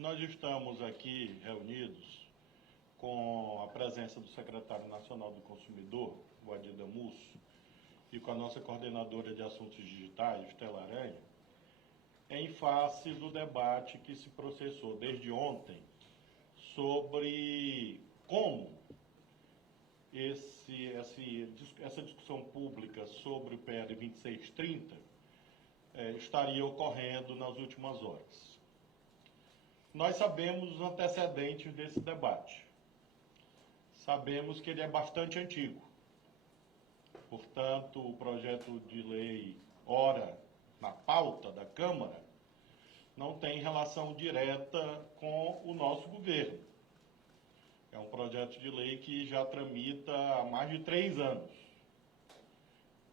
Nós estamos aqui reunidos com a presença do secretário nacional do consumidor, o Adida Musso, e com a nossa coordenadora de assuntos digitais, Estela Aranha, em face do debate que se processou desde ontem sobre como essa discussão pública sobre o PL 2630 estaria ocorrendo nas últimas horas. Nós sabemos os antecedentes desse debate. Sabemos que ele é bastante antigo. Portanto, o projeto de lei, ora na pauta da Câmara, não tem relação direta com o nosso governo. É um projeto de lei que já tramita há mais de 3 anos,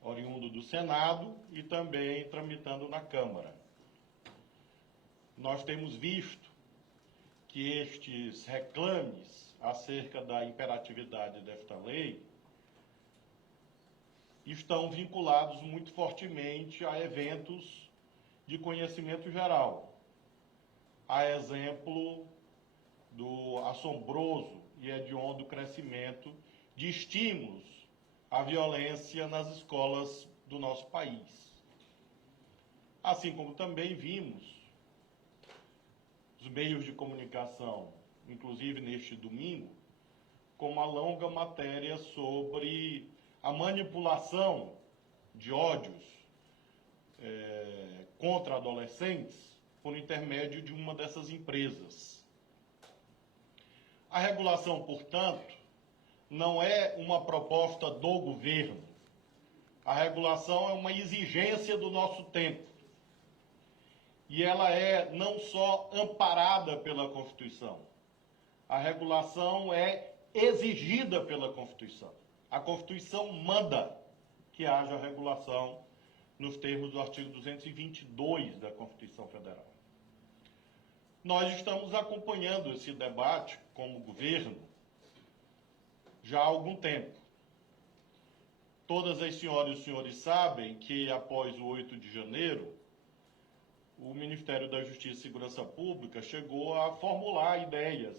oriundo do Senado e também tramitando na Câmara. Nós temos visto que estes reclames acerca da imperatividade desta lei estão vinculados muito fortemente a eventos de conhecimento geral. A exemplo do assombroso e hediondo crescimento de estímulos à violência nas escolas do nosso país. Assim como também vimos os meios de comunicação, inclusive neste domingo, com uma longa matéria sobre a manipulação de ódios contra adolescentes por intermédio de uma dessas empresas. A regulação, portanto, não é uma proposta do governo. A regulação é uma exigência do nosso tempo. E ela é não só amparada pela Constituição. A regulação é exigida pela Constituição. A Constituição manda que haja regulação nos termos do artigo 222 da Constituição Federal. Nós estamos acompanhando esse debate como governo já há algum tempo. Todas as senhoras e os senhores sabem que após o 8 de janeiro, o Ministério da Justiça e Segurança Pública chegou a formular ideias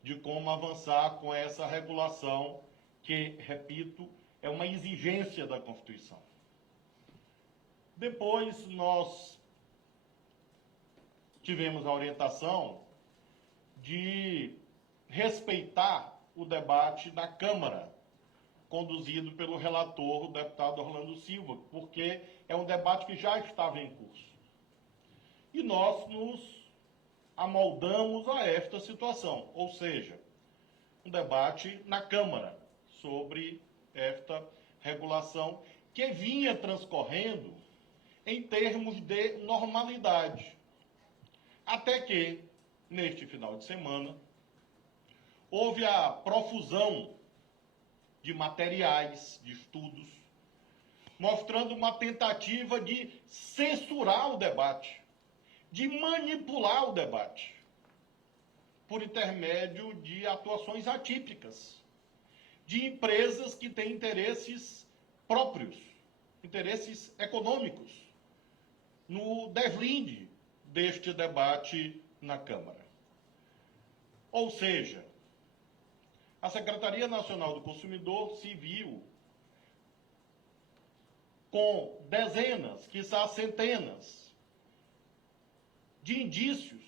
de como avançar com essa regulação que, repito, é uma exigência da Constituição. Depois nós tivemos a orientação de respeitar o debate na Câmara, conduzido pelo relator, o deputado Orlando Silva, porque é um debate que já estava em curso. E nós nos amoldamos a esta situação, ou seja, um debate na Câmara sobre esta regulação que vinha transcorrendo em termos de normalidade. Até que, neste final de semana, houve a profusão de materiais, de estudos, mostrando uma tentativa de censurar o debate, de manipular o debate, por intermédio de atuações atípicas, de empresas que têm interesses próprios, interesses econômicos, no deslinde deste debate na Câmara. Ou seja, a Secretaria Nacional do Consumidor se viu com dezenas, quiçá centenas, de indícios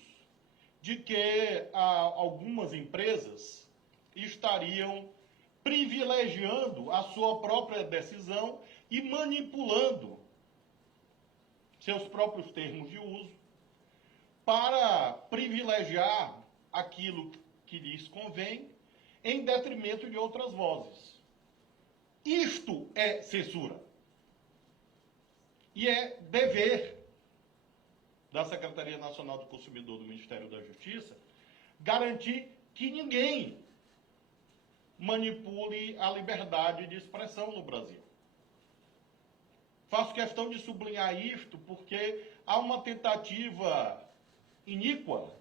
de que algumas empresas estariam privilegiando a sua própria decisão e manipulando seus próprios termos de uso para privilegiar aquilo que lhes convém em detrimento de outras vozes. Isto é censura. E é dever da Secretaria Nacional do Consumidor do Ministério da Justiça garantir que ninguém manipule a liberdade de expressão no Brasil. Faço questão de sublinhar isto porque há uma tentativa iníqua,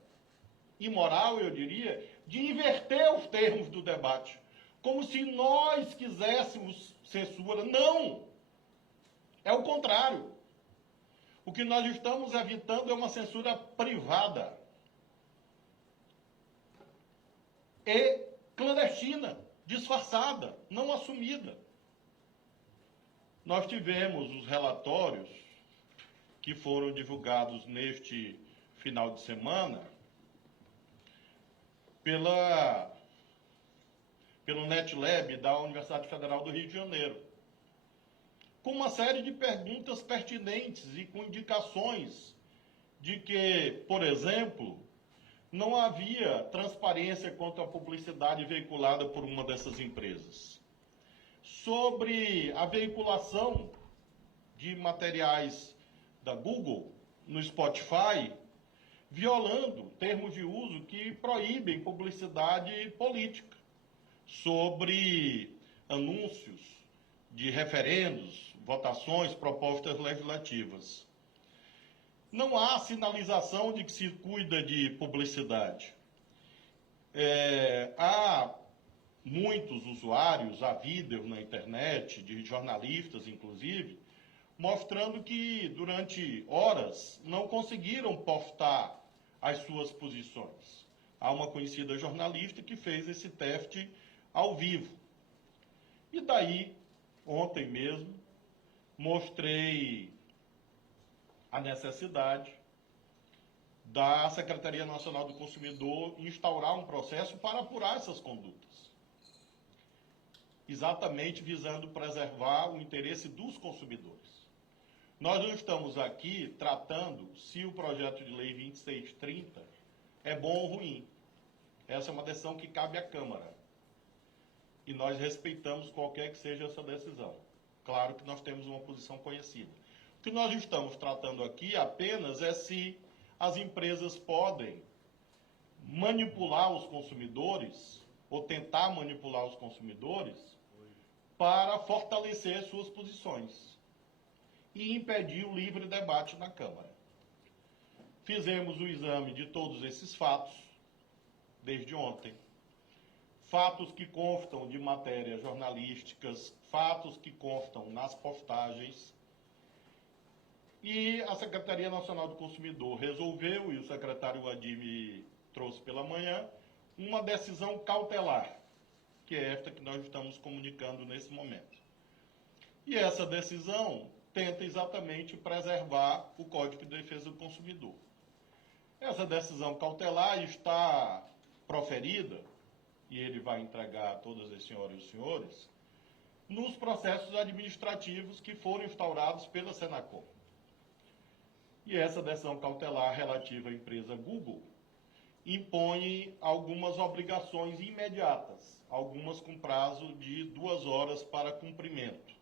imoral, eu diria, de inverter os termos do debate, como se nós quiséssemos censura. Não! É o contrário. O que nós estamos evitando é uma censura privada. e clandestina, disfarçada, não assumida. Nós tivemos os relatórios que foram divulgados neste final de semana pelo NetLab da Universidade Federal do Rio de Janeiro, com uma série de perguntas pertinentes e com indicações de que, por exemplo, não havia transparência quanto à publicidade veiculada por uma dessas empresas. Sobre a veiculação de materiais da Google no Spotify, violando termos de uso que proíbem publicidade política sobre anúncios de referendos, votações, propostas legislativas. Não há sinalização de que se cuida de publicidade. Há muitos usuários, há vídeos na internet, de jornalistas inclusive, mostrando que durante horas não conseguiram postar as suas posições. Há uma conhecida jornalista que fez esse teste ao vivo. E daí, ontem mesmo, mostrei a necessidade da Secretaria Nacional do Consumidor instaurar um processo para apurar essas condutas, exatamente visando preservar o interesse dos consumidores. Nós não estamos aqui tratando se o projeto de lei 2630 é bom ou ruim. Essa é uma decisão que cabe à Câmara. E nós respeitamos qualquer que seja essa decisão. Claro que nós temos uma posição conhecida. O que nós estamos tratando aqui apenas é se as empresas podem manipular os consumidores, ou tentar manipular os consumidores, para fortalecer suas posições e impedir o livre debate na Câmara. Fizemos o exame de todos esses fatos, desde ontem. Fatos que constam de matérias jornalísticas, fatos que constam nas postagens. E a Secretaria Nacional do Consumidor resolveu, e o secretário Adi me trouxe pela manhã, uma decisão cautelar, que é esta que nós estamos comunicando nesse momento. E essa decisão tenta exatamente preservar o Código de Defesa do Consumidor. Essa decisão cautelar está proferida, e ele vai entregar a todas as senhoras e os senhores, nos processos administrativos que foram instaurados pela Senacom. E essa decisão cautelar relativa à empresa Google impõe algumas obrigações imediatas, algumas com prazo de 2 horas para cumprimento.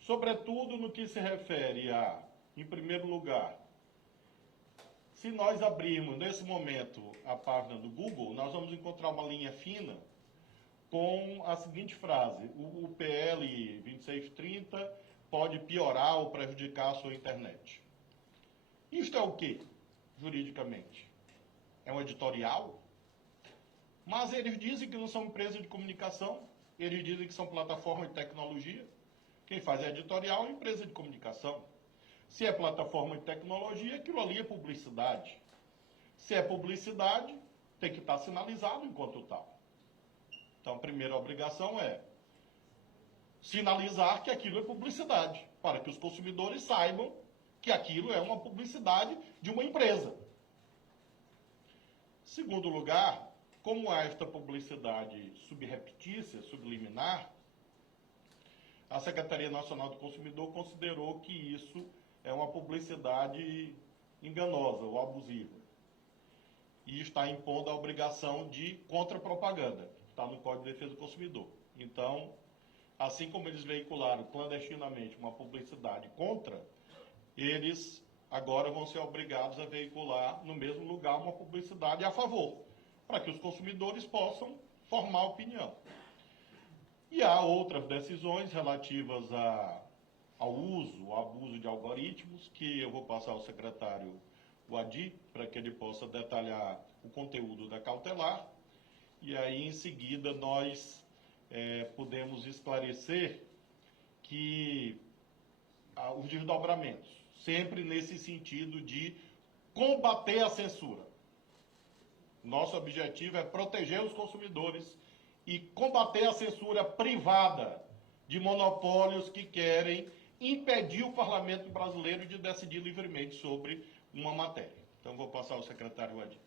Sobretudo no que se refere a, em primeiro lugar, se nós abrirmos nesse momento a página do Google, nós vamos encontrar uma linha fina com a seguinte frase: o PL 2630 pode piorar ou prejudicar a sua internet. Isto é o quê, juridicamente? É um editorial? Mas eles dizem que não são empresas de comunicação, eles dizem que são plataformas de tecnologia. Quem faz editorial é a empresa de comunicação. Se é plataforma de tecnologia, aquilo ali é publicidade. Se é publicidade, tem que estar sinalizado enquanto tal. Então, a primeira obrigação é sinalizar que aquilo é publicidade, para que os consumidores saibam que aquilo é uma publicidade de uma empresa. Segundo lugar, como há esta publicidade subreptícia, subliminar, a Secretaria Nacional do Consumidor considerou que isso é uma publicidade enganosa ou abusiva. E está impondo a obrigação de contrapropaganda. Está no Código de Defesa do Consumidor. Então, assim como eles veicularam clandestinamente uma publicidade contra, eles agora vão ser obrigados a veicular no mesmo lugar uma publicidade a favor, para que os consumidores possam formar opinião. E há outras decisões relativas ao uso, ao abuso de algoritmos, que eu vou passar ao secretário Adi, para que ele possa detalhar o conteúdo da cautelar, e aí em seguida nós podemos esclarecer que os desdobramentos, sempre nesse sentido de combater a censura. Nosso objetivo é proteger os consumidores e combater a censura privada de monopólios que querem impedir o parlamento brasileiro de decidir livremente sobre uma matéria. Então, vou passar ao secretário Adir.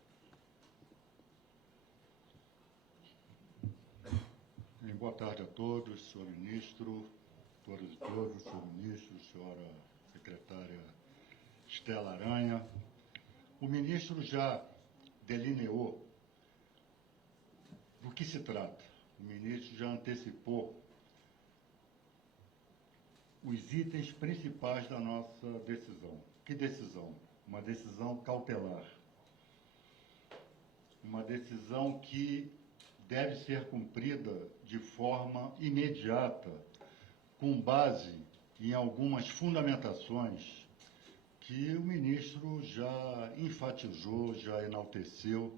Boa tarde a todos, senhor ministro, todas e todos, senhor ministro, senhora secretária Estela Aranha. O ministro já delineou do que se trata. O ministro já antecipou os itens principais da nossa decisão. Que decisão? Uma decisão cautelar. Uma decisão que deve ser cumprida de forma imediata, com base em algumas fundamentações que o ministro já enfatizou, já enalteceu,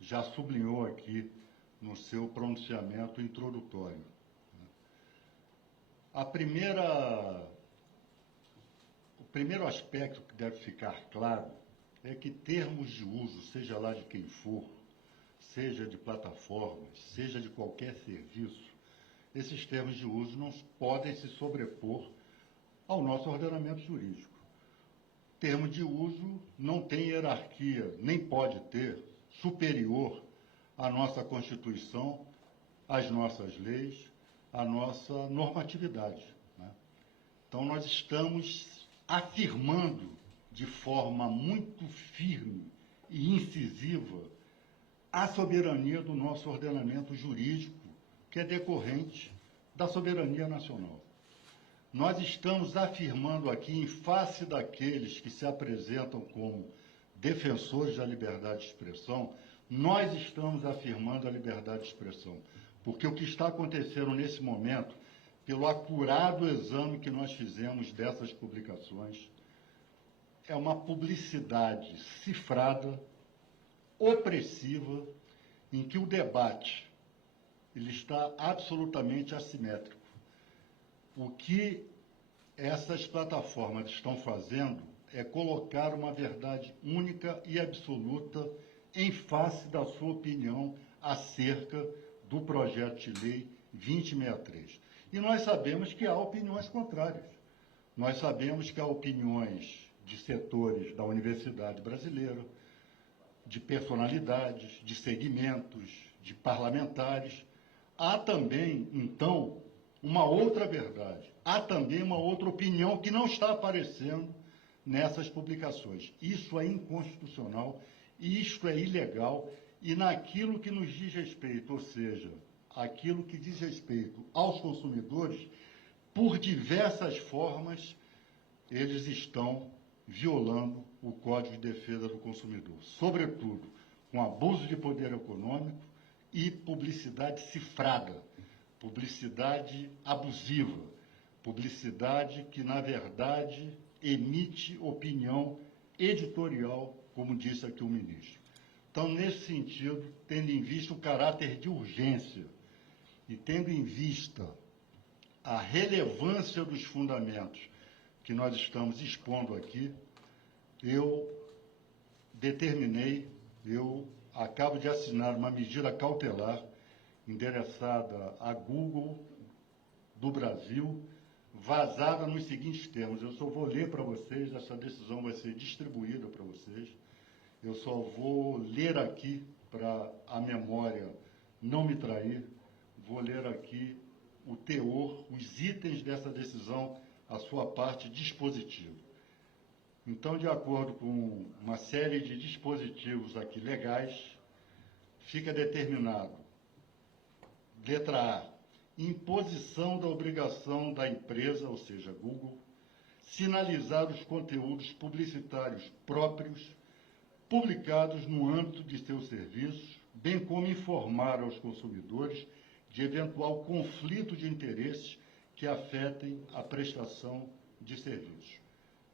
já sublinhou aqui no seu pronunciamento introdutório. O primeiro aspecto que deve ficar claro é que termos de uso, seja lá de quem for, seja de plataformas, seja de qualquer serviço, esses termos de uso não podem se sobrepor ao nosso ordenamento jurídico. Termo de uso não tem hierarquia, nem pode ter, superior à nossa Constituição, às nossas leis, à nossa normatividade, né? Então, nós estamos afirmando de forma muito firme e incisiva a soberania do nosso ordenamento jurídico, que é decorrente da soberania nacional. Nós estamos afirmando aqui, em face daqueles que se apresentam como defensores da liberdade de expressão, nós estamos afirmando a liberdade de expressão, porque o que está acontecendo nesse momento, pelo acurado exame que nós fizemos dessas publicações, é uma publicidade cifrada, opressiva, em que o debate ele está absolutamente assimétrico. O que essas plataformas estão fazendo é colocar uma verdade única e absoluta em face da sua opinião acerca do projeto de lei 2063. E nós sabemos que há opiniões contrárias. Nós sabemos que há opiniões de setores da universidade brasileira, de personalidades, de segmentos, de parlamentares. Há também, então, uma outra verdade. Há também uma outra opinião que não está aparecendo nessas publicações. Isso é inconstitucional, isto é ilegal, e naquilo que nos diz respeito, ou seja, aquilo que diz respeito aos consumidores, por diversas formas, eles estão violando o Código de Defesa do Consumidor, sobretudo com abuso de poder econômico e publicidade cifrada, publicidade abusiva, publicidade que, na verdade, emite opinião editorial, como disse aqui o ministro. Então, nesse sentido, tendo em vista o caráter de urgência e tendo em vista a relevância dos fundamentos que nós estamos expondo aqui, eu acabo de assinar uma medida cautelar endereçada à Google do Brasil, vazada nos seguintes termos. Eu só vou ler para vocês, essa decisão vai ser distribuída para vocês. Eu só vou ler aqui, para a memória não me trair, vou ler aqui o teor, os itens dessa decisão, a sua parte dispositiva. Então, de acordo com uma série de dispositivos aqui legais, fica determinado, letra A, imposição da obrigação da empresa, ou seja, Google, sinalizar os conteúdos publicitários próprios publicados no âmbito de seus serviços, bem como informar aos consumidores de eventual conflito de interesses que afetem a prestação de serviços.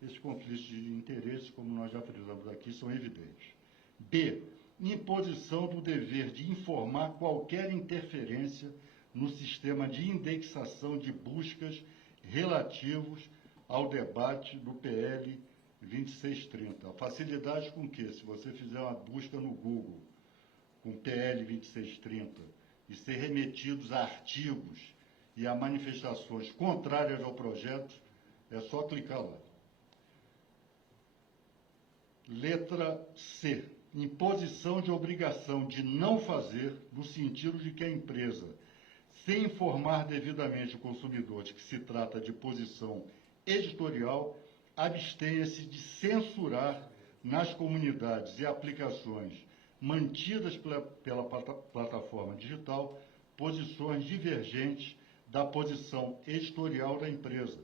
Esses conflitos de interesses, como nós já frisamos aqui, são evidentes. B, imposição do dever de informar qualquer interferência no sistema de indexação de buscas relativos ao debate do PL 2630. A facilidade com que, se você fizer uma busca no Google com PL 2630 e ser remetidos a artigos e a manifestações contrárias ao projeto, é só clicar lá. Letra C. Imposição de obrigação de não fazer, no sentido de que a empresa, sem informar devidamente o consumidor de que se trata de posição editorial, abstenha-se de censurar nas comunidades e aplicações mantidas pela plataforma digital posições divergentes da posição editorial da empresa,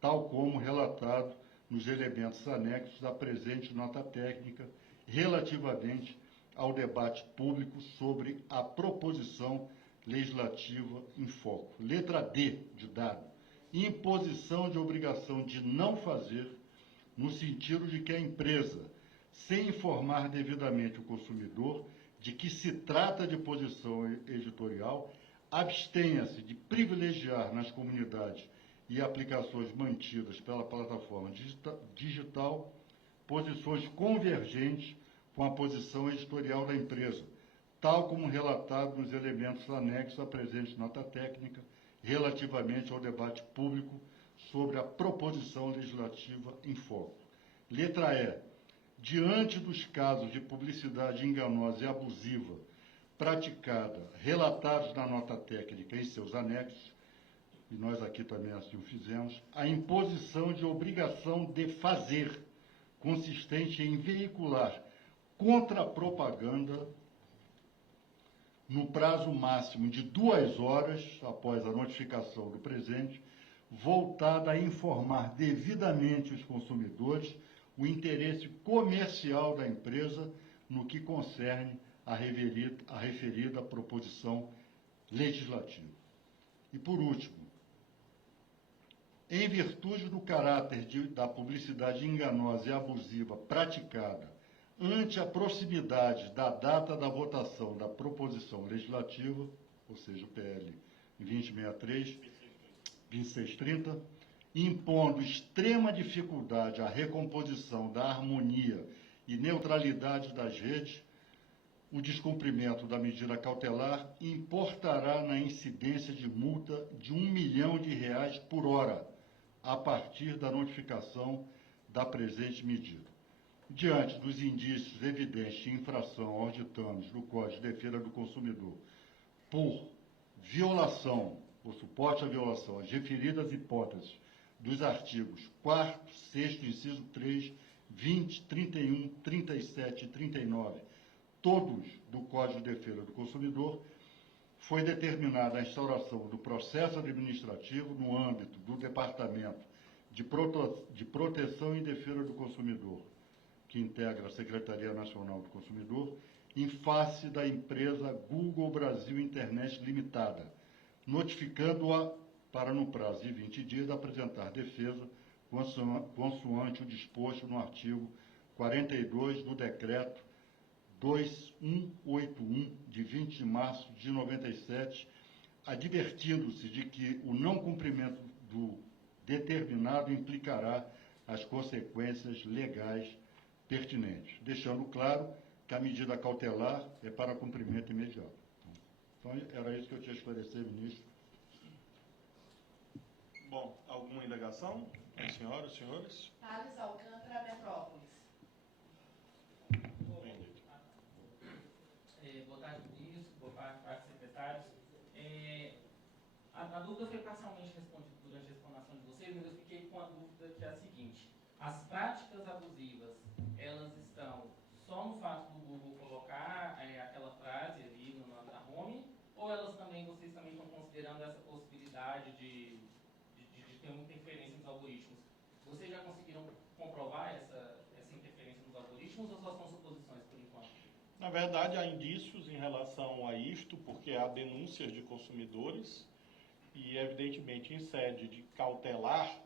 tal como relatado nos elementos anexos à presente nota técnica relativamente ao debate público sobre a proposição legislativa em foco. Letra D, de dado. Imposição de obrigação de não fazer, no sentido de que a empresa, sem informar devidamente o consumidor de que se trata de posição editorial, abstenha-se de privilegiar nas comunidades e aplicações mantidas pela plataforma digital posições convergentes com a posição editorial da empresa, tal como relatado nos elementos anexos à presente nota técnica relativamente ao debate público sobre a proposição legislativa em foco. Letra E. Diante dos casos de publicidade enganosa e abusiva praticada, relatados na nota técnica e seus anexos, e nós aqui também assim o fizemos, a imposição de obrigação de fazer, consistente em veicular contra-propaganda no prazo máximo de 2 horas após a notificação do presente, voltada a informar devidamente os consumidores o interesse comercial da empresa no que concerne a referida proposição legislativa. E, por último, em virtude do caráter da publicidade enganosa e abusiva praticada ante a proximidade da data da votação da proposição legislativa, ou seja, o PL 2063, 2630, impondo extrema dificuldade à recomposição da harmonia e neutralidade das redes, o descumprimento da medida cautelar importará na incidência de multa de R$ 1 milhão por hora, a partir da notificação da presente medida. Diante dos indícios evidentes de infração aos ditames do Código de Defesa do Consumidor por violação, ou suporte à violação, às referidas hipóteses dos artigos 4º, 6º, inciso 3, 20, 31, 37 e 39, todos do Código de Defesa do Consumidor, foi determinada a instauração do processo administrativo no âmbito do Departamento de Proteção e Defesa do Consumidor, que integra a Secretaria Nacional do Consumidor, em face da empresa Google Brasil Internet Limitada, notificando-a para, no prazo de 20 dias, apresentar defesa consoante o disposto no artigo 42 do Decreto 2181, de 20 de março de 97, advertindo-se de que o não cumprimento do determinado implicará as consequências legais pertinentes, deixando claro que a medida cautelar é para cumprimento imediato. Então, era isso que eu tinha a esclarecer, ministro. Bom, alguma indagação? As senhoras, senhores? Thales Alcântara, Metrópolis. Boa tarde, ministro. Boa tarde, secretários. A dúvida foi parcialmente respondida durante a explanação de vocês, mas eu fiquei com a dúvida que é a seguinte. As práticas abusivas, elas estão só no fato do Google colocar aquela frase ali na home, ou elas também, vocês também estão considerando essa possibilidade de ter uma interferência nos algoritmos? Vocês já conseguiram comprovar essa interferência nos algoritmos ou só são suposições por enquanto? Na verdade, há indícios em relação a isto, porque há denúncias de consumidores e, evidentemente, em sede de cautelar,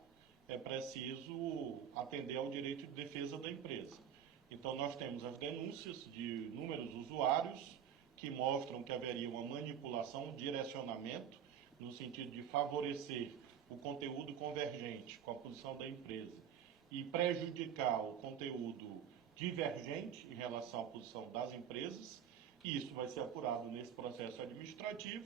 é preciso atender ao direito de defesa da empresa. Então, nós temos as denúncias de inúmeros usuários que mostram que haveria uma manipulação, um direcionamento, no sentido de favorecer o conteúdo convergente com a posição da empresa e prejudicar o conteúdo divergente em relação à posição das empresas. E isso vai ser apurado nesse processo administrativo.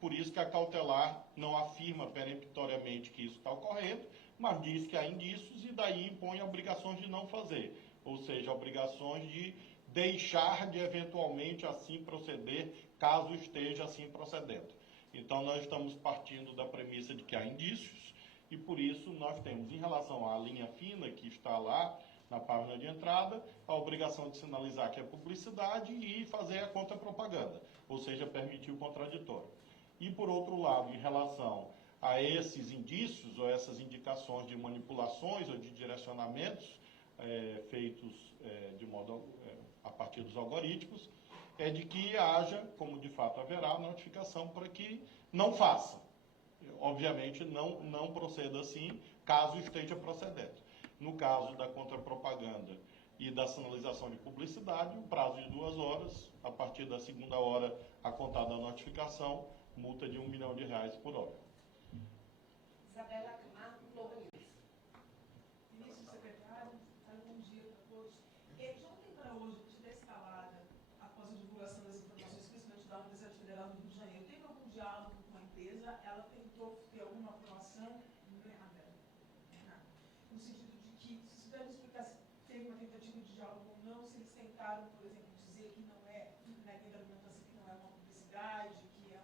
Por isso que a cautelar não afirma peremptoriamente que isso está ocorrendo, mas diz que há indícios e daí impõe obrigações de não fazer, ou seja, obrigações de deixar de eventualmente assim proceder, caso esteja assim procedendo. Então nós estamos partindo da premissa de que há indícios e por isso nós temos, em relação à linha fina que está lá na página de entrada, a obrigação de sinalizar que é publicidade e fazer a contrapropaganda, ou seja, permitir o contraditório. E por outro lado, em relação a esses indícios ou essas indicações de manipulações ou de direcionamentos feitos de modo a partir dos algoritmos, é de que haja, como de fato haverá, notificação para que não faça. Obviamente não proceda assim, caso esteja procedendo. No caso da contrapropaganda e da sinalização de publicidade, o prazo de 2 horas, a partir da segunda hora a contar da notificação, multa de R$ 1 milhão por hora. Isabela Camargo, Globo News. Ministro secretário, bom dia a todos. De ontem para hoje, a partir da escalada, após a divulgação das informações, principalmente da Universidade Federal do Rio de Janeiro, teve algum diálogo com a empresa? Ela tentou ter alguma aprovação? Nada. No sentido de que, se você puder me explicar se teve uma tentativa de diálogo ou não, se eles tentaram, por exemplo, dizer que não é, tem da argumentação que não é uma publicidade, que é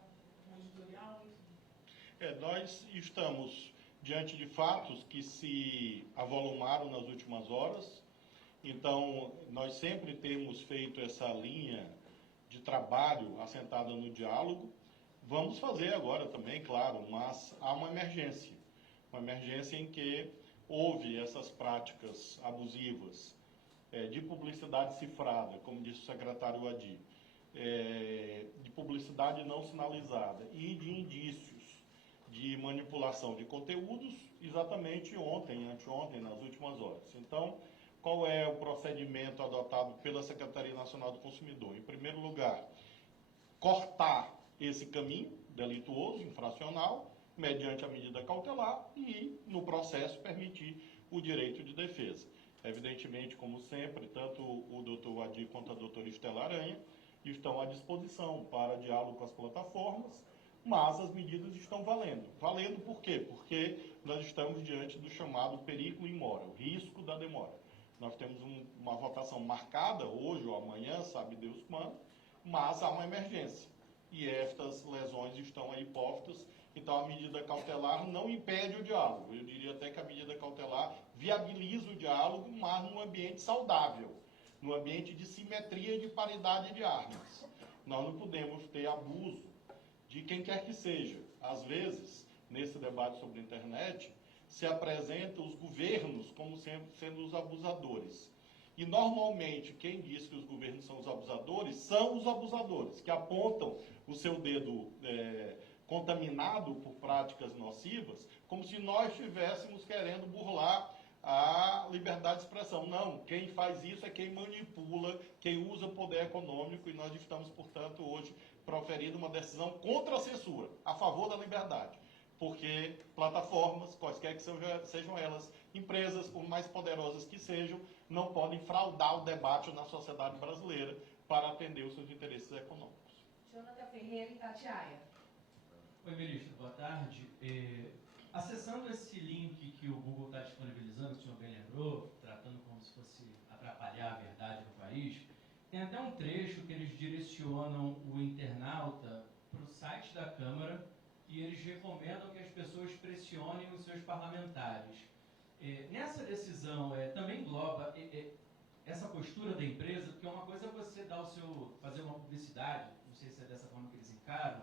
um editorial, enfim. Nós estamos diante de fatos que se avolumaram nas últimas horas, então nós sempre temos feito essa linha de trabalho assentada no diálogo. Vamos fazer agora também, claro, mas há uma emergência em que houve essas práticas abusivas de publicidade cifrada, como disse o secretário Adi, de publicidade não sinalizada e de indícios de manipulação de conteúdos, exatamente ontem, anteontem, nas últimas horas. Então, qual é o procedimento adotado pela Secretaria Nacional do Consumidor? Em primeiro lugar, cortar esse caminho delituoso, infracional, mediante a medida cautelar e, no processo, permitir o direito de defesa. Evidentemente, como sempre, tanto o doutor Adi quanto a doutora Estela Aranha estão à disposição para diálogo com as plataformas, mas as medidas estão valendo. Valendo por quê? Porque nós estamos diante do chamado perigo in mora, o risco da demora. Nós temos uma votação marcada hoje ou amanhã, sabe Deus quando, mas há uma emergência. E estas lesões estão aí postas, então a medida cautelar não impede o diálogo. Eu diria até que a medida cautelar viabiliza o diálogo, mas num ambiente saudável, num ambiente de simetria e de paridade de armas. Nós não podemos ter abuso de quem quer que seja. Às vezes, nesse debate sobre a internet, se apresentam os governos como sendo os abusadores. E, normalmente, quem diz que os governos são os abusadores, que apontam o seu dedo contaminado por práticas nocivas, como se nós estivéssemos querendo burlar a liberdade de expressão. Não, quem faz isso é quem manipula, quem usa poder econômico, e nós estamos, portanto, hoje proferindo uma decisão contra a censura, a favor da liberdade. Porque plataformas, quaisquer que sejam elas, empresas, por mais poderosas que sejam, não podem fraudar o debate na sociedade brasileira para atender os seus interesses econômicos. Jonathan Ferreira, Itatiaia. Oi, ministro, boa tarde. Acessando esse link que o Google está disponibilizando, que o senhor bem lembrou, tratando como se fosse atrapalhar a verdade no país, tem até um trecho que eles direcionam o internauta para o site da Câmara e eles recomendam que as pessoas pressionem os seus parlamentares. Nessa decisão, também engloba essa postura da empresa, porque uma coisa é você dar fazer uma publicidade, não sei se é dessa forma que eles encaram,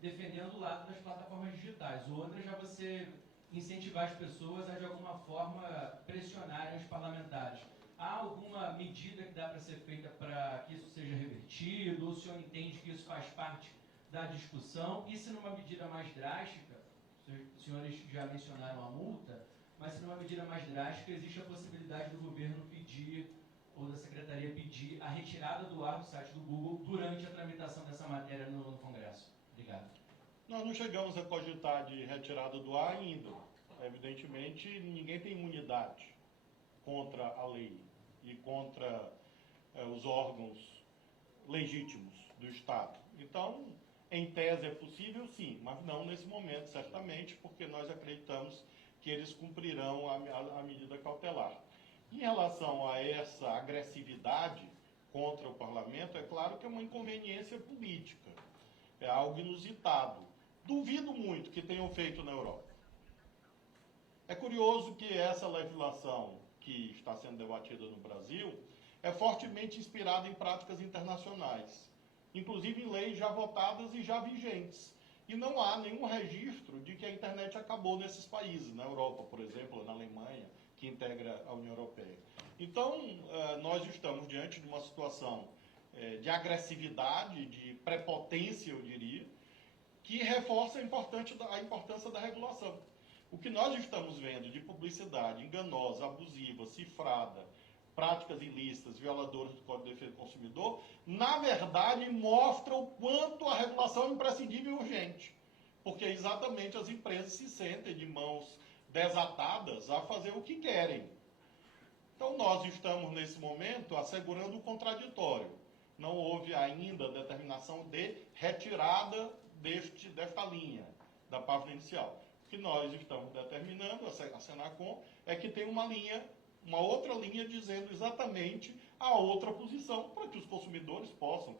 defendendo o lado das plataformas digitais. Outra é já você incentivar as pessoas a, de alguma forma, pressionarem os parlamentares. Há alguma medida que dá para ser feita para que isso seja revertido? Ou o senhor entende que isso faz parte da discussão? E se numa medida mais drástica, os senhores já mencionaram a multa, mas se numa medida mais drástica existe a possibilidade do governo pedir, ou da secretaria pedir, a retirada do ar do site do Google durante a tramitação dessa matéria no Congresso? Obrigado. Nós não chegamos a cogitar de retirada do ar ainda. Evidentemente, ninguém tem imunidade contra a lei e contra os órgãos legítimos do Estado. Então, em tese é possível, sim, mas não nesse momento, certamente, porque nós acreditamos que eles cumprirão a medida cautelar. Em relação a essa agressividade contra o parlamento, é claro que é uma inconveniência política, é algo inusitado. Duvido muito que tenham feito na Europa. É curioso que essa legislação que está sendo debatida no Brasil é fortemente inspirada em práticas internacionais, inclusive em leis já votadas e já vigentes. E não há nenhum registro de que a internet acabou nesses países, na Europa, por exemplo, na Alemanha, que integra a União Europeia. Então, nós estamos diante de uma situação de agressividade, de prepotência, eu diria, que reforça a importância da regulação. O que nós estamos vendo de publicidade enganosa, abusiva, cifrada, práticas ilícitas, violadoras do Código de Defesa do Consumidor, na verdade mostra o quanto a regulação é imprescindível e urgente. Porque exatamente as empresas se sentem de mãos desatadas a fazer o que querem. Então nós estamos nesse momento assegurando o contraditório. Não houve ainda determinação de retirada desta linha, da página inicial. O que nós estamos determinando, a Senacom, é que tem uma outra linha dizendo exatamente a outra posição, para que os consumidores possam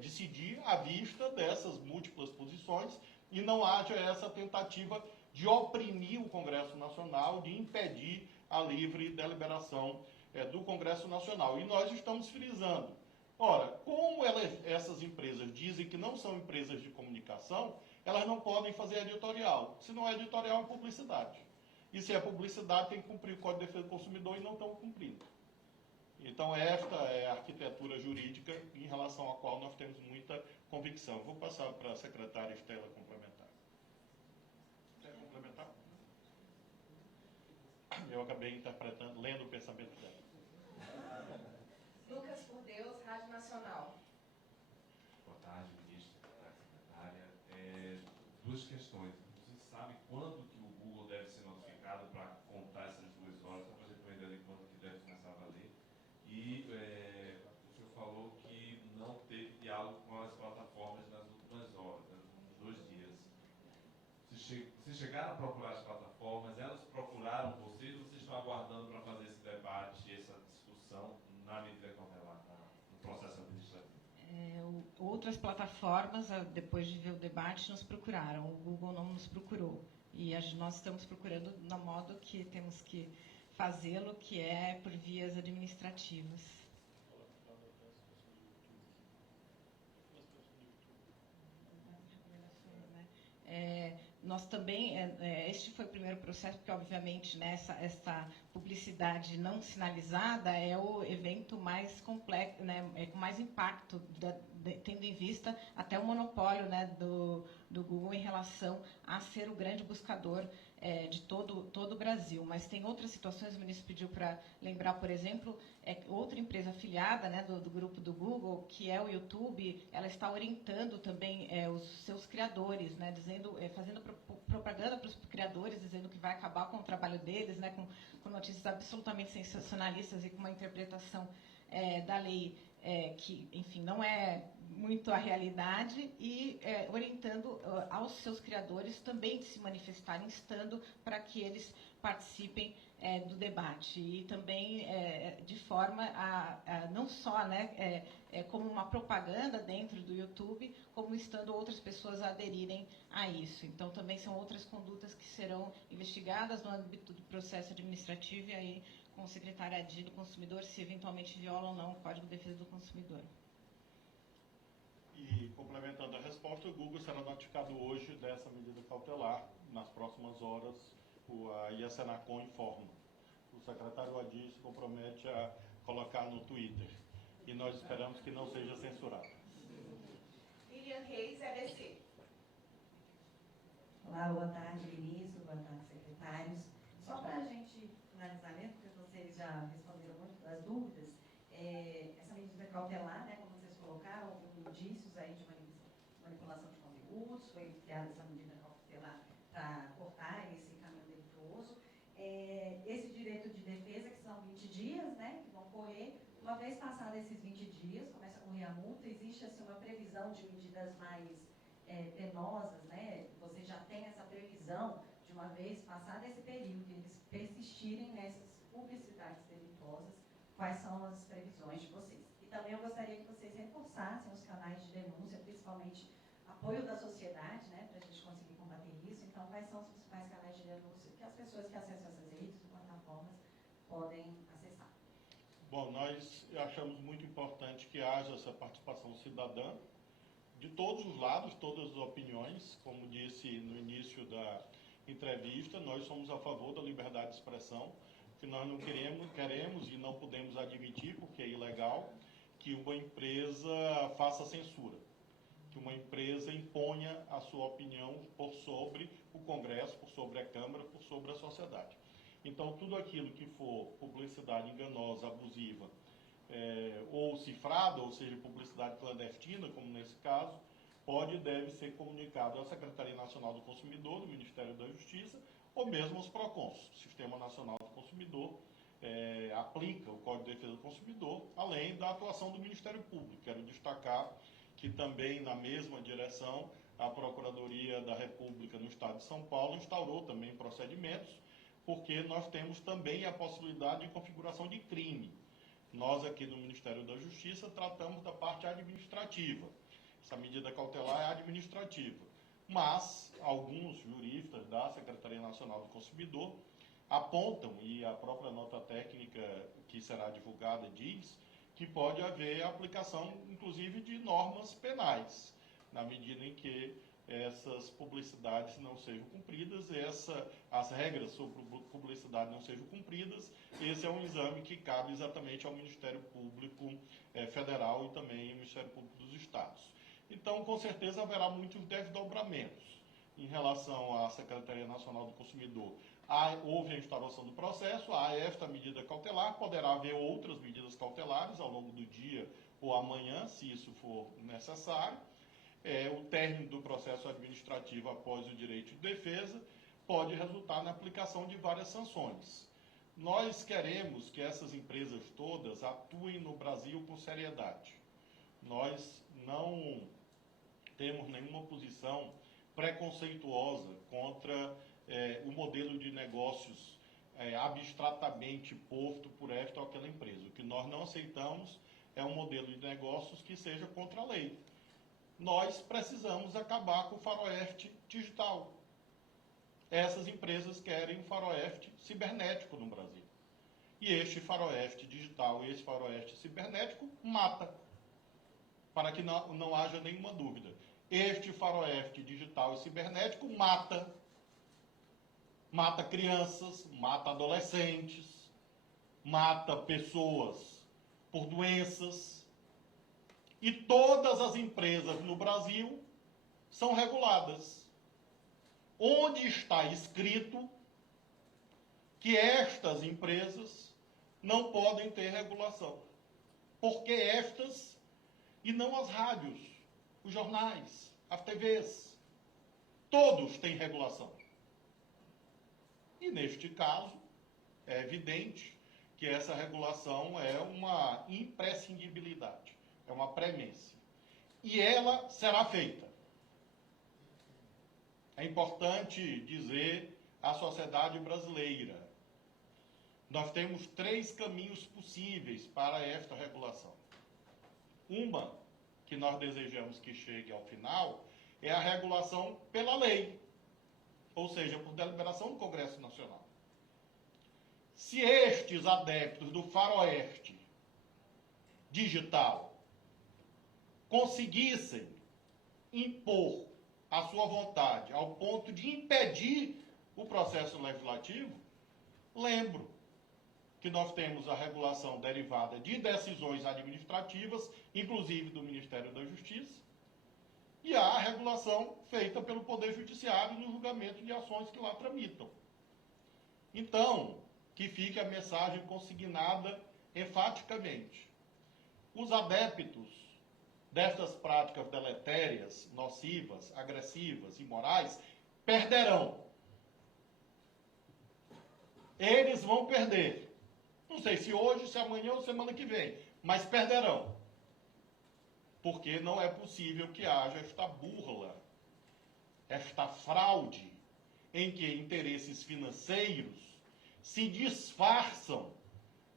decidir à vista dessas múltiplas posições e não haja essa tentativa de oprimir o Congresso Nacional, de impedir a livre deliberação do Congresso Nacional. E nós estamos frisando. Ora, como essas empresas dizem que não são empresas de comunicação, elas não podem fazer editorial. Se não é editorial, é publicidade. E se é publicidade, tem que cumprir o Código de Defesa do Consumidor e não estão cumprindo. Então, esta é a arquitetura jurídica em relação à qual nós temos muita convicção. Vou passar para a secretária Estela complementar. Quer complementar? Eu acabei lendo o pensamento dela. Lucas Por Deus, Rádio Nacional. Boa tarde, ministra, secretária. Duas questões. Você sabe quando que o Google deve ser notificado para contar essas 2 horas, só para a gente ter uma ideia de quando que deve começar a valer? E o senhor falou que não teve diálogo com as plataformas nas últimas horas, nos últimos 2 dias. Vocês chegaram a procurar as plataformas, elas procuraram vocês, ou vocês estão aguardando para fazer esse debate, essa discussão na medida cautelar, no processo administrativo? Outras plataformas, depois de ver o debate, nos procuraram. O Google não nos procurou. E nós estamos procurando no modo que temos que fazê-lo, que é por vias administrativas. Nós também, este foi o primeiro processo, porque obviamente essa publicidade não sinalizada é o evento mais complexo, né, com mais impacto, tendo em vista até o monopólio, né, do Google em relação a ser o grande buscador de todo o Brasil. Mas tem outras situações, o ministro pediu para lembrar, por exemplo, outra empresa afiliada, né, do grupo do Google, que é o YouTube, ela está orientando também os seus criadores, né, fazendo propaganda para os criadores, dizendo que vai acabar com o trabalho deles, né, com notícias absolutamente sensacionalistas e com uma interpretação da lei que, enfim, não é muito a realidade, e orientando aos seus criadores também de se manifestarem, instando para que eles participem do debate. E também de forma não só, né, como uma propaganda dentro do YouTube, como instando outras pessoas a aderirem a isso. Então, também são outras condutas que serão investigadas no âmbito do processo administrativo e aí com o secretário Adi do Consumidor, se eventualmente viola ou não o Código de Defesa do Consumidor. E, complementando a resposta, o Google será notificado hoje dessa medida cautelar. Nas próximas horas, a Senacom informa. O secretário Adi se compromete a colocar no Twitter. E nós esperamos que não seja censurado. Lilian Reis, ABC. Olá, boa tarde, ministro, boa tarde, secretários. Só para a gente finalizar mesmo, porque vocês já responderam muito das dúvidas, essa medida cautelar, né, como vocês colocaram, houve indícios aí de manipulação de conteúdos, foi criada essa medida cautelar para cortar esse caminho delituoso. Esse direito de defesa, que são 20 dias, né, que vão correr, uma vez passados esses 20 dias, começa a correr a multa, existe assim, uma previsão de medidas mais penosas, né? Você já tem essa previsão de uma vez passado esse período, eles persistirem nessas publicidades delituosas, quais são as previsões de vocês? E também eu gostaria que vocês reforçassem os canais de denúncia, principalmente apoio da sociedade, né, para a gente conseguir combater isso. Então, quais são os principais canais de denúncia que as pessoas que acessam essas redes e plataformas podem acessar? Bom, nós achamos muito importante que haja essa participação cidadã de todos os lados, todas as opiniões. Como disse no início da entrevista, nós somos a favor da liberdade de expressão, que nós não queremos e não podemos admitir, porque é ilegal, que uma empresa faça censura, que uma empresa imponha a sua opinião por sobre o Congresso, por sobre a Câmara, por sobre a sociedade. Então, tudo aquilo que for publicidade enganosa, abusiva, ou cifrada, ou seja, publicidade clandestina, como nesse caso, pode e deve ser comunicado à Secretaria Nacional do Consumidor, do Ministério da Justiça, ou mesmo aos PROCONs. O Sistema Nacional do Consumidor aplica o Código de Defesa do Consumidor, além da atuação do Ministério Público. Quero destacar que também, na mesma direção, a Procuradoria da República no Estado de São Paulo instaurou também procedimentos, porque nós temos também a possibilidade de configuração de crime. Nós aqui no Ministério da Justiça tratamos da parte administrativa. Essa medida cautelar é administrativa. Mas alguns juristas da Secretaria Nacional do Consumidor apontam, e a própria nota técnica que será divulgada diz, que pode haver aplicação, inclusive, de normas penais, na medida em que essas publicidades não sejam cumpridas, as regras sobre publicidade não sejam cumpridas. Esse é um exame que cabe exatamente ao Ministério Público Federal e também ao Ministério Público dos Estados. Então, com certeza, haverá muitos desdobramentos em relação à Secretaria Nacional do Consumidor. Houve a instauração do processo, há esta medida cautelar, poderá haver outras medidas cautelares ao longo do dia ou amanhã, se isso for necessário. O término do processo administrativo após o direito de defesa pode resultar na aplicação de várias sanções. Nós queremos que essas empresas todas atuem no Brasil com seriedade. Nós não temos nenhuma posição preconceituosa contra o modelo de negócios abstratamente posto por esta ou aquela empresa. O que nós não aceitamos é um modelo de negócios que seja contra a lei. Nós precisamos acabar com o faroeste digital. Essas empresas querem um faroeste cibernético no Brasil. E este faroeste digital, esse faroeste cibernético, mata. Para que não haja nenhuma dúvida. Este faroeste digital e cibernético mata. Mata crianças, mata adolescentes, mata pessoas por doenças. E todas as empresas no Brasil são reguladas. Onde está escrito que estas empresas não podem ter regulação? Porque estas, e não as rádios, os jornais, as TVs, todos têm regulação. E neste caso, é evidente que essa regulação é uma imprescindibilidade. É uma premência. E ela será feita. É importante dizer à sociedade brasileira, nós temos 3 caminhos possíveis para esta regulação. Uma, que nós desejamos que chegue ao final, é a regulação pela lei, ou seja, por deliberação do Congresso Nacional. Se estes adeptos do faroeste digital conseguissem impor a sua vontade ao ponto de impedir o processo legislativo, lembro que nós temos a regulação derivada de decisões administrativas, inclusive do Ministério da Justiça, e há a regulação feita pelo Poder Judiciário no julgamento de ações que lá tramitam. Então, que fique a mensagem consignada enfaticamente. Os adeptos destas práticas deletérias, nocivas, agressivas, imorais, perderão. Eles vão perder. Não sei se hoje, se amanhã ou semana que vem, mas perderão. porque não é possível que haja esta burla, esta fraude, em que interesses financeiros se disfarçam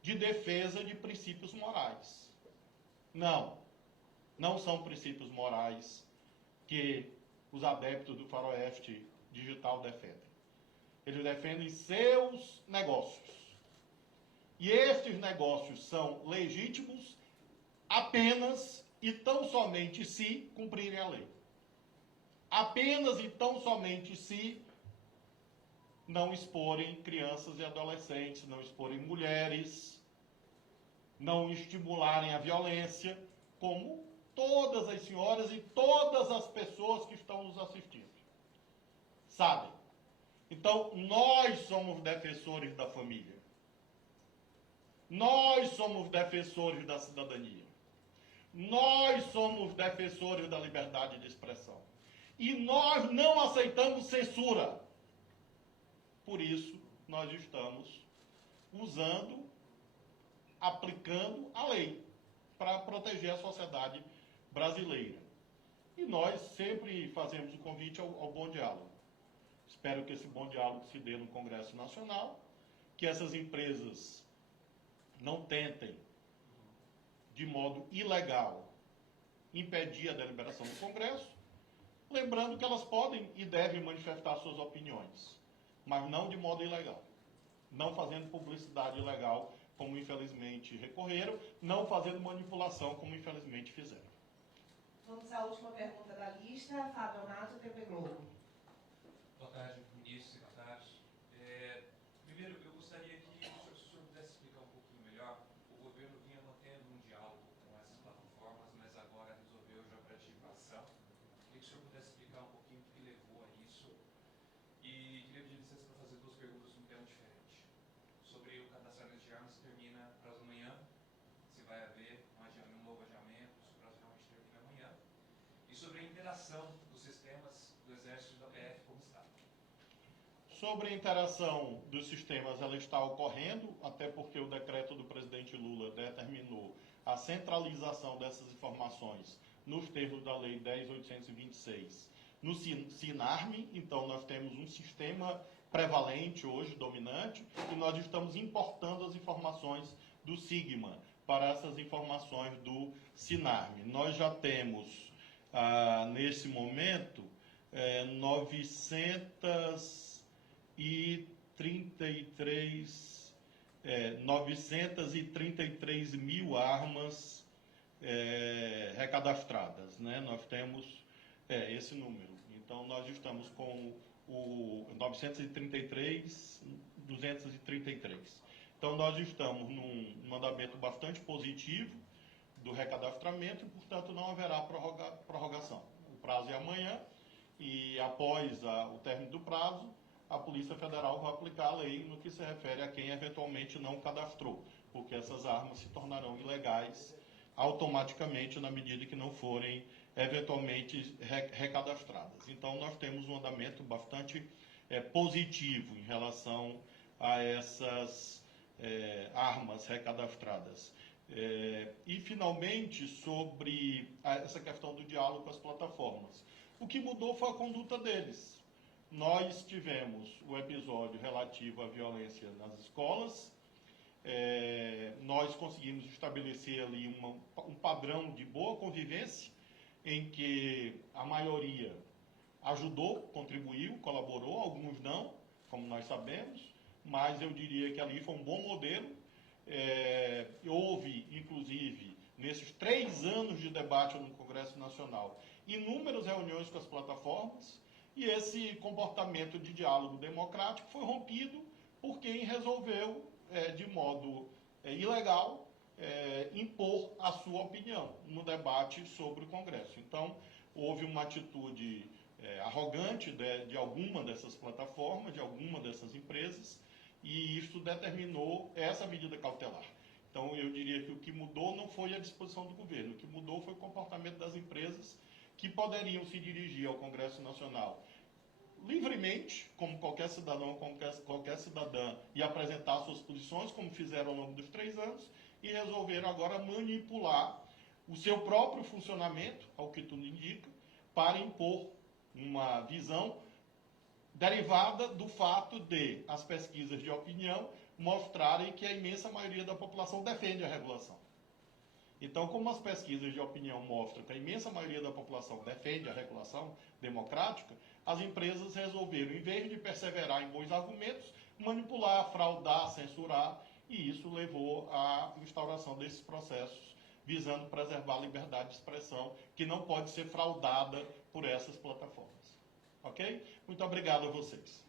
de defesa de princípios morais. Não são princípios morais que os adeptos do faroeste digital defendem. Eles defendem seus negócios. E estes negócios são legítimos apenas e tão somente se cumprirem a lei. Apenas e tão somente se não exporem crianças e adolescentes, não exporem mulheres, não estimularem a violência, como todas as senhoras e todas as pessoas que estão nos assistindo sabem. Então, nós somos defensores da família. Nós somos defensores da cidadania. Nós somos defensores da liberdade de expressão. E nós não aceitamos censura. Por isso, nós estamos aplicando a lei para proteger a sociedade brasileira. E nós sempre fazemos o convite ao bom diálogo. Espero que esse bom diálogo se dê no Congresso Nacional, que essas empresas não tentem, de modo ilegal, impedir a deliberação do Congresso, lembrando que elas podem e devem manifestar suas opiniões, mas não de modo ilegal, não fazendo publicidade ilegal, como infelizmente recorreram, não fazendo manipulação, como infelizmente fizeram. Vamos à última pergunta da lista. Fábio Amato, TV Globo. Boa tarde, ministro, secretários. Primeiro, eu gostaria que o senhor pudesse explicar um pouquinho melhor. O governo vinha mantendo um diálogo com essas plataformas, mas agora resolveu já partir para ação. Queria que o senhor pudesse explicar um pouquinho o que levou a isso. E queria pedir licença para fazer duas perguntas num tema diferente. Sobre o cadastramento de armas, termina para amanhã. Se vai haver um novo adiamento, se o prazo realmente termina amanhã. E sobre a interação dos sistemas do Exército e da PF, como está? Sobre a interação dos sistemas, ela está ocorrendo, até porque o decreto do presidente Lula determinou a centralização dessas informações nos termos da Lei 10.826 no SINARME. Então, nós temos um sistema prevalente hoje, dominante, e nós estamos importando as informações do SIGMA para essas informações do SINARME. Nós já temos, nesse momento, 933 mil armas recadastradas, né? Nós temos esse número. Então, nós estamos com o 933.233. Então, nós estamos num andamento bastante positivo do recadastramento e, portanto, não haverá prorrogação. O prazo é amanhã e, após o término do prazo, a Polícia Federal vai aplicar a lei no que se refere a quem eventualmente não cadastrou, porque essas armas se tornarão ilegais automaticamente na medida que não forem eventualmente recadastradas. Então, nós temos um andamento bastante positivo em relação a essas armas recadastradas. E, finalmente, sobre essa questão do diálogo com as plataformas. O que mudou foi a conduta deles. Nós tivemos o episódio relativo à violência nas escolas. Nós conseguimos estabelecer ali um padrão de boa convivência, em que a maioria ajudou, contribuiu, colaborou, alguns não, como nós sabemos, mas eu diria que ali foi um bom modelo. Houve, inclusive, nesses 3 anos de debate no Congresso Nacional, inúmeras reuniões com as plataformas, e esse comportamento de diálogo democrático foi rompido por quem resolveu, de modo ilegal, impor a sua opinião no debate sobre o Congresso. Então, houve uma atitude arrogante de alguma dessas plataformas, de alguma dessas empresas, e isso determinou essa medida cautelar. Então, eu diria que o que mudou não foi a disposição do governo, o que mudou foi o comportamento das empresas que poderiam se dirigir ao Congresso Nacional livremente, como qualquer cidadão, qualquer cidadã, e apresentar suas posições, como fizeram ao longo dos 3 anos, e resolveram agora manipular o seu próprio funcionamento, ao que tudo indica, para impor uma visão derivada do fato de as pesquisas de opinião mostrarem que a imensa maioria da população defende a regulação. Então, como as pesquisas de opinião mostram que a imensa maioria da população defende a regulação democrática, as empresas resolveram, em vez de perseverar em bons argumentos, manipular, fraudar, censurar, e isso levou à instauração desses processos visando preservar a liberdade de expressão, que não pode ser fraudada por essas plataformas. Ok? Muito obrigado a vocês.